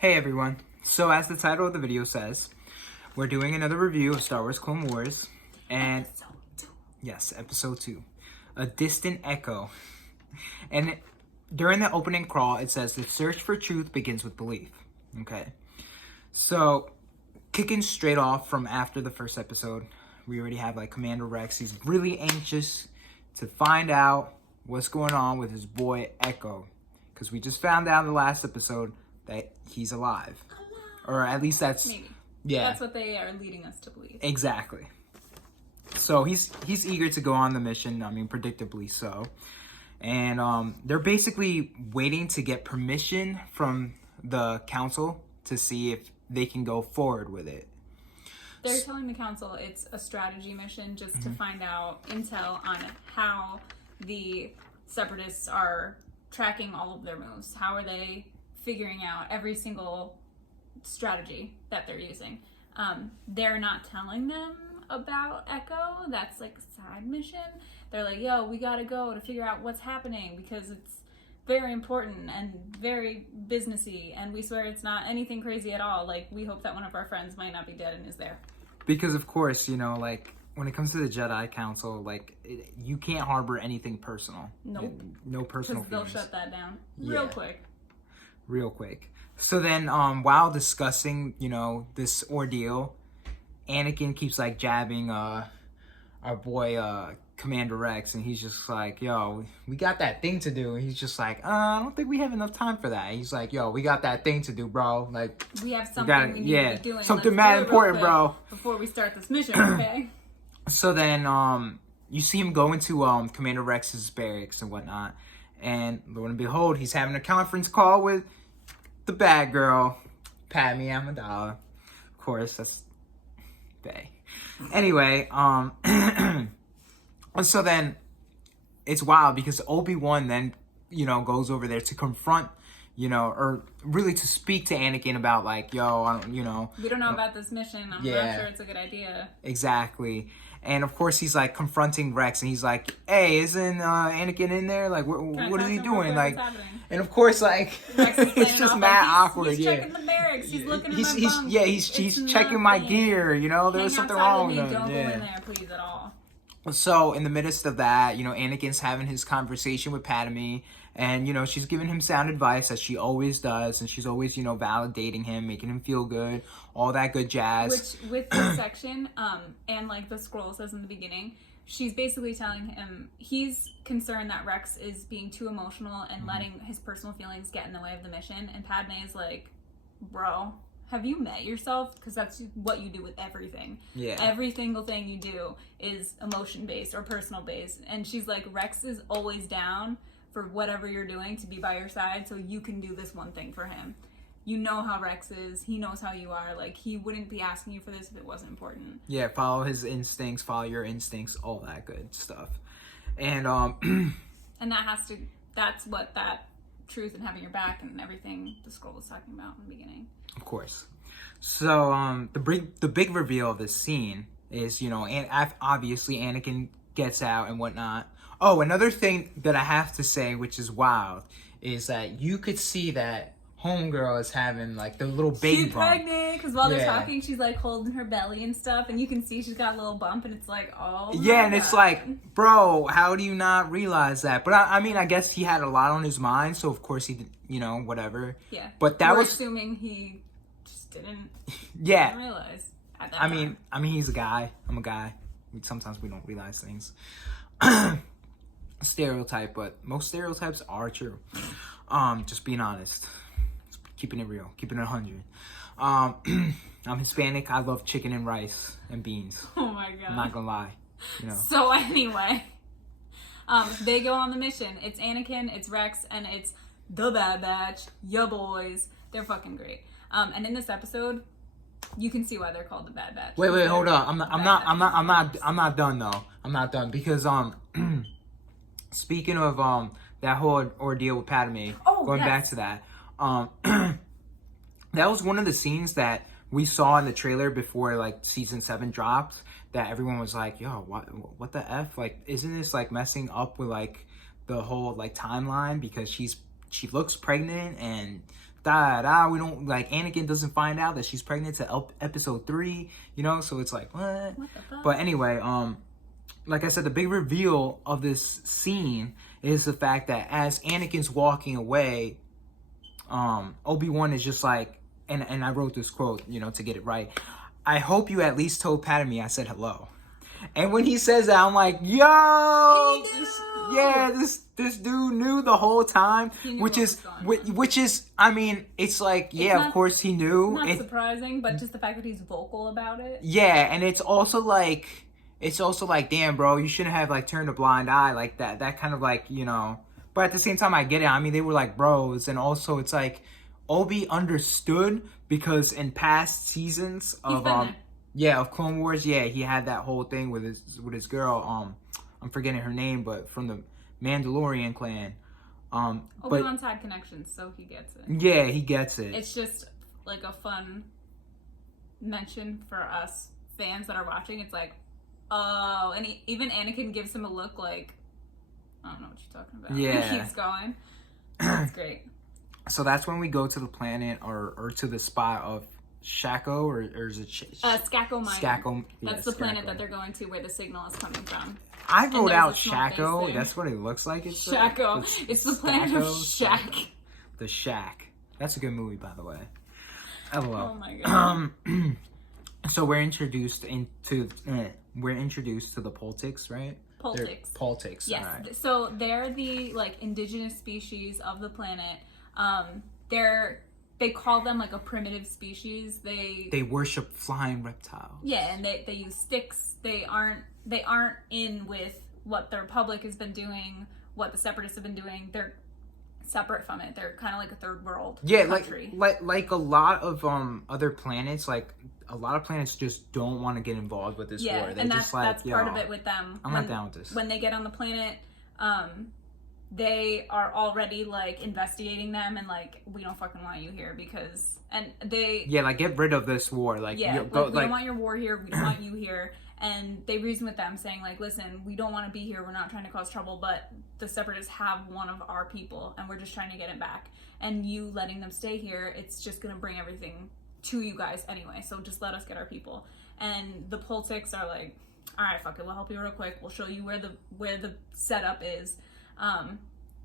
Hey everyone, so as the title of the video says, we're doing another review of Star Wars Clone Wars, and yes, episode 2, A Distant Echo. And during the opening crawl, it says, the search for truth begins with belief. Okay, so kicking straight off from after the first episode, we already have like Commander Rex. He's really anxious to find out what's going on with his boy Echo, because we just found out in the last episode that he's alive. Or at least that's... Maybe. Yeah. That's what they are leading us to believe. Exactly. So he's eager to go on the mission. I mean, predictably so. And they're basically waiting to get permission from the council to see if they can go forward with it. They're telling the council it's a strategy mission just to find out intel on how the separatists are tracking all of their moves. How are they figuring out every single strategy that they're using. They're not telling them about Echo. That's like a side mission. They're like, yo, we gotta go to figure out what's happening because it's very important and very businessy, and we swear it's not anything crazy at all. Like, we hope that one of our friends might not be dead and is there. Because of course, you know, like when it comes to the Jedi Council, like you can't harbor anything personal. Nope. No personal Because they'll feelings. shut that down real quick. So then, while discussing, you know, this ordeal, Anakin keeps like jabbing our boy Commander Rex, and he's just like, yo, we got that thing to do. And he's just like, I don't think we have enough time for that. He's like, yo, we got that thing to do, bro. Like, we have something we need to be doing. Something Let's mad do it important, real quick bro. Before we start this mission, okay? So then, you see him go into Commander Rex's barracks and whatnot, and lo and behold, he's having a conference call with the bad girl, Padme Amidala. Of course, that's Faye. Anyway, so then it's wild because Obi-Wan then, you know, goes over there to confront, you know, or really to speak to Anakin about like, yo, I don't, you know. We don't know about this mission. I'm not sure it's a good idea. Exactly. And of course he's like confronting Rex, and he's like, hey, isn't Anakin in there? Like, what is he doing? Like, and of course, like, it's just mad awkward. He's checking the barracks. He's looking at my bunk. Yeah, he's checking my gear. You know, there's something wrong with him. Don't go in there, please, at all. So in the midst of that, you know, Anakin's having his conversation with Padme, and, you know, she's giving him sound advice, as she always does, and she's always, you know, validating him, making him feel good, all that good jazz. Which, with this section, and like the scroll says in the beginning, she's basically telling him he's concerned that Rex is being too emotional and letting his personal feelings get in the way of the mission, and Padme is like, bro, have you met yourself? Because that's what you do with everything. Yeah. Every single thing you do is emotion-based or personal-based. And she's like, Rex is always down for whatever you're doing to be by your side, so you can do this one thing for him. You know how Rex is. He knows how you are. Like, he wouldn't be asking you for this if it wasn't important. Yeah, follow his instincts, follow your instincts, all that good stuff. And, and that's what that truth and having your back and everything the scroll was talking about in the beginning. Of course. So, the big reveal of this scene is, you know, and obviously Anakin gets out and whatnot. Oh, another thing that I have to say, which is wild, is that you could see that homegirl is having like the little baby she's bump. Pregnant, because while they're talking, she's like holding her belly and stuff, and you can see she's got a little bump, and it's like, oh yeah, and it's like, bro, how do you not realize that? But I mean, I guess he had a lot on his mind, so of course he did, you know, whatever. Yeah, but that We're was assuming he just didn't. Yeah, didn't realize at that I time. mean, he's a guy. I'm a guy. Sometimes we don't realize things. Stereotype, but most stereotypes are true. Just being honest, keeping it real, keeping it 100. I'm Hispanic. I love chicken and rice and beans. Oh my god! I'm not gonna lie. You know. So anyway, they go on the mission. It's Anakin, it's Rex, and it's the Bad Batch. Ya boys, they're fucking great. And in this episode, you can see why they're called the Bad Batch. Wait, hold up. I'm not done though. I'm not done because speaking of that whole ordeal with Padme, going back to that, that was one of the scenes that we saw in the trailer before like season 7 dropped, that everyone was like, yo, what the F? Like, isn't this like messing up with like the whole like timeline, because she looks pregnant and We don't, like, Anakin doesn't find out that she's pregnant to episode 3, you know? So it's like, what? What the fuck? But anyway, like I said, the big reveal of this scene is the fact that as Anakin's walking away, Obi-Wan is just like, and I wrote this quote, you know, to get it right. I hope you at least told Padme I said hello. And when he says that, I'm like, yo, this dude knew the whole time, which is, I mean, it's like, yeah, of course he knew. Not surprising, but just the fact that he's vocal about it. Yeah, and it's also like, damn, bro, you shouldn't have, like, turned a blind eye like that. That kind of, like, you know, but at the same time, I get it. I mean, they were, like, bros, and also it's like, Obi understood because in past seasons of, of Clone Wars, he had that whole thing with his girl, I'm forgetting her name, but from the Mandalorian clan. Obi-Wan's had connections, so he gets it. Yeah, he gets it. It's just like a fun mention for us fans that are watching. It's like, oh, and even Anakin gives him a look like, I don't know what you're talking about. Yeah. He keeps going. That's great. So that's when we go to the planet or to the spot of Shaco, or is it Skako Minor. Skako. That's the planet that they're going to, where the signal is coming from. I wrote out Shaco. That's what it looks like. It's Shaco. It's the planet of Shack. The Shack. That's a good movie, by the way. LOL. Oh my god. So we're introduced to the Poltics, right? Poltics. Yes. Right. So they're the, like, indigenous species of the planet. They call them, like, a primitive species. They worship flying reptiles. Yeah, and they use sticks. They aren't in with what the Republic has been doing, what the Separatists have been doing. They're separate from it. They're kind of like a third world country. like a lot of other planets, like a lot of planets just don't want to get involved with this war. They're just like, that's part of it with them. I'm not down with this. When they get on the planet, they are already, like, investigating them and, like, we don't fucking want you here because, and they... Yeah, like, get rid of this war. Like, yeah, we don't want your war here. We don't want you here. And they reason with them saying, like, listen, we don't want to be here. We're not trying to cause trouble, but the Separatists have one of our people and we're just trying to get it back. And you letting them stay here, it's just going to bring everything to you guys anyway. So just let us get our people. And the Poltics are like, all right, fuck it. We'll help you real quick. We'll show you where the setup is.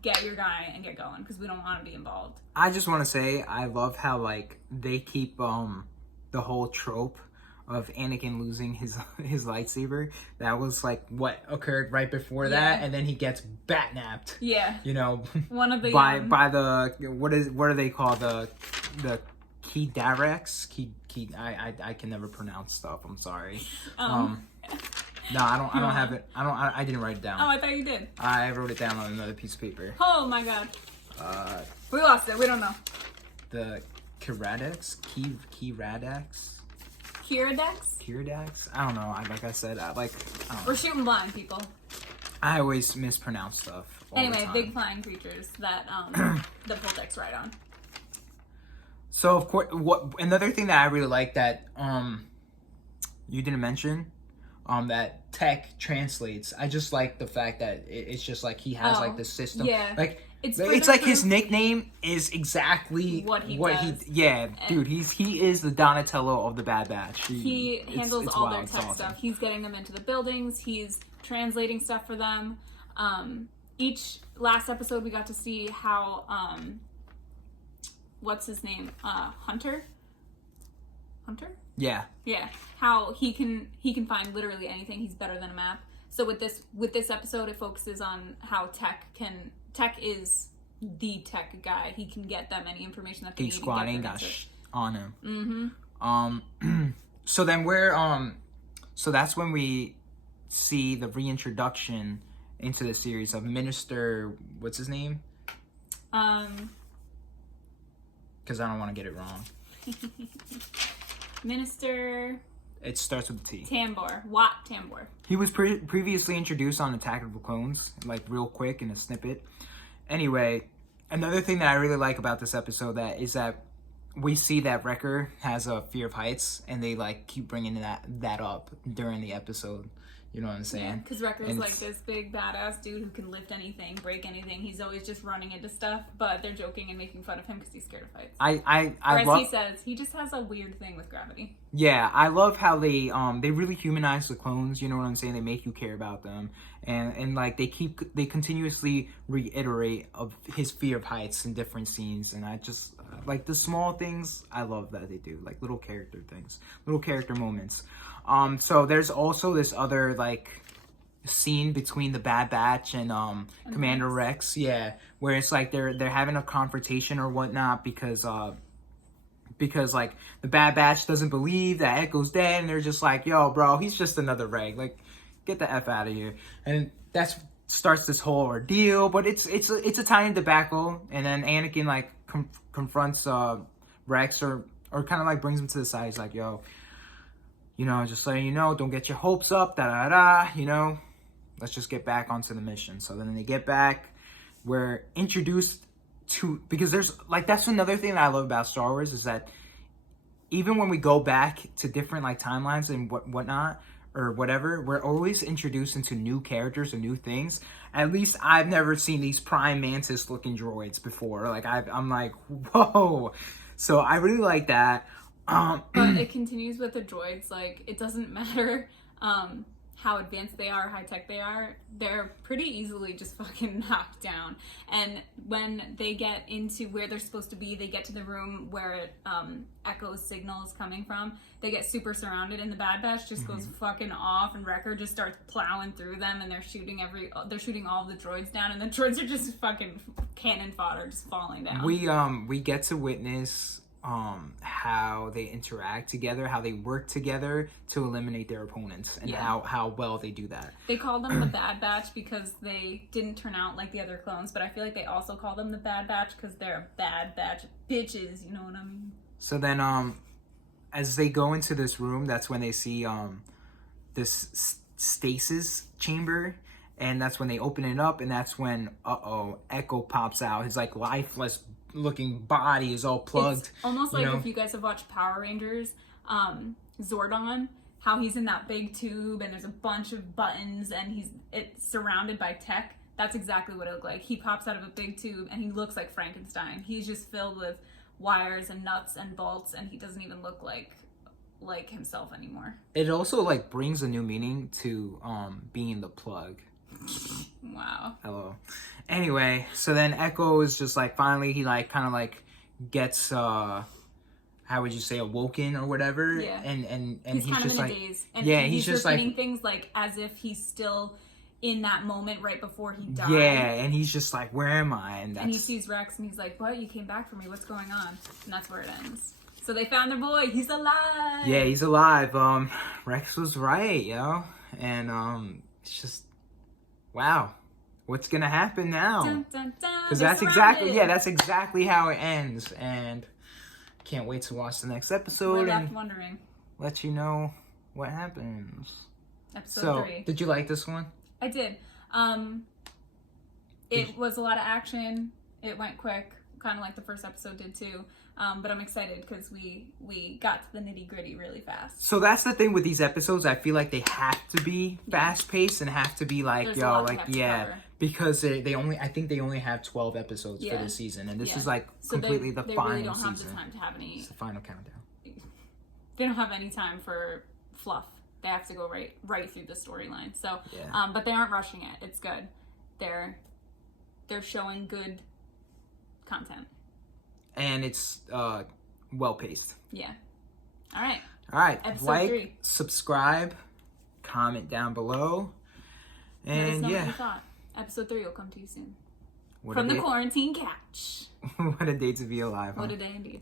Get your guy and get going because we don't want to be involved. I just want to say I love how, like, they keep the whole trope of Anakin losing his lightsaber. That was, like, what occurred right before that, and then he gets batnapped. Yeah, you know, one of the by the what are they called, the Kidarax. I can never pronounce stuff. I'm sorry. No, I don't have it. I didn't write it down. Oh, I thought you did. I wrote it down on another piece of paper. Oh my god. We lost it. We don't know. The Kiradex? Kiradex? I don't know. Like I said, we're shooting blind, people. I always mispronounce stuff. Anyway, big flying creatures that the Poltics ride on. So, of course, another thing that I really like that you didn't mention, that Tech translates. I just like the fact that it's just like he has like this system. Yeah. Like it's like his nickname is exactly what he does. Dude, he is the Donatello of the Bad Batch. He handles all their tech stuff. He's getting them into the buildings. He's translating stuff for them. Each last episode we got to see how what's his name? Hunter? Yeah. How he can find literally anything. He's better than a map. So with this episode, it focuses on how Tech is the tech guy. He can get them any information that they need to get them on him. Mm-hmm. So then so that's when we see the reintroduction into the series of Minister, what's his name? Because I don't want to get it wrong. Minister... It starts with a T. Tambor. Wat Tambor. He was previously introduced on Attack of the Clones, like real quick in a snippet. Anyway, another thing that I really like about this episode is that we see that Wrecker has a fear of heights, and they like keep bringing that up during the episode. You know what I'm saying? Because Wrecker's like this big badass dude who can lift anything, break anything. He's always just running into stuff, but they're joking and making fun of him because he's scared of fights. Or as he says, he just has a weird thing with gravity. Yeah, I love how they really humanize the clones. You know what I'm saying? They make you care about them, and like they continuously reiterate of his fear of heights in different scenes, and I just like the small things. I love that they do, like little character things, little character moments. So there's also this other like scene between the Bad Batch and Commander Rex, yeah, where it's like they're having a confrontation or whatnot because like the Bad Batch doesn't believe that Echo's dead, and they're just like, yo, bro, he's just another reg, like get the F out of here, and that's starts this whole ordeal. But it's a tiny debacle, and then Anakin like confronts Rex or kind of like brings him to the side. He's like, yo, you know, just letting you know, don't get your hopes up, you know, let's just get back onto the mission. So then they get back, we're introduced to, because there's, like, that's another thing that I love about Star Wars, is that even when we go back to different, like, timelines and whatnot, or whatever, we're always introduced into new characters and new things. At least I've never seen these Prime Mantis-looking droids before. Like, I'm like, whoa. So I really like that. But it continues with the droids. Like, it doesn't matter how advanced they are, high tech they are, they're pretty easily just fucking knocked down. And when they get into where they're supposed to be, they get to the room where Echo's signal is coming from, they get super surrounded, and the Bad Batch just goes fucking off, and Wrecker just starts plowing through them, and they're shooting all the droids down, and the droids are just fucking cannon fodder, just falling down. We get to witness how they interact together, how they work together to eliminate their opponents, and how well they do that. They call them the Bad Batch because they didn't turn out like the other clones, but I feel like they also call them the Bad Batch because they're a bad batch of bitches, you know what I mean? So then, as they go into this room, that's when they see this stasis chamber, and that's when they open it up, and that's when Echo pops out. His like lifeless looking body is all plugged. It's almost like if you guys have watched Power Rangers, Zordon, how he's in that big tube and there's a bunch of buttons and it's surrounded by tech. That's exactly what it looked like. He pops out of a big tube and he looks like Frankenstein. He's just filled with wires and nuts and bolts, and he doesn't even look like himself anymore. It also like brings a new meaning to being the plug. Wow. Hello. Anyway, so then Echo is just like, finally he like kind of like gets how would you say, awoken or whatever. Yeah. And he's kind just of in like a daze. And he's just repeating like things like as if he's still in that moment right before he died. Yeah, and he's just like, where am I? And he sees Rex and he's like, what? You came back for me. What's going on? And that's where it ends. So they found their boy. He's alive. Yeah, he's alive. Rex was right, yo. And it's just, wow, what's gonna happen now? Because that's exactly how it ends. And can't wait to watch the next episode. We're left wondering. Let you know what happens. Episode 3. Did you like this one? I did. It was a lot of action. It went quick, kind of like the first episode did too. But I'm excited because we got to the nitty gritty really fast. So that's the thing with these episodes. I feel like they have to be fast paced and have to be like, because I think they only have 12 episodes for this season, and this is like completely the final really don't season. Have the time to have any. It's the final countdown. They don't have any time for fluff. They have to go right through the storyline. So, but they aren't rushing it. It's good. They're showing good content. And it's well paced. Yeah. All right. Episode 3. Subscribe, comment down below, and let us know what you thought. Episode 3 will come to you soon. What From the quarantine couch. What a day to be alive. What a day indeed.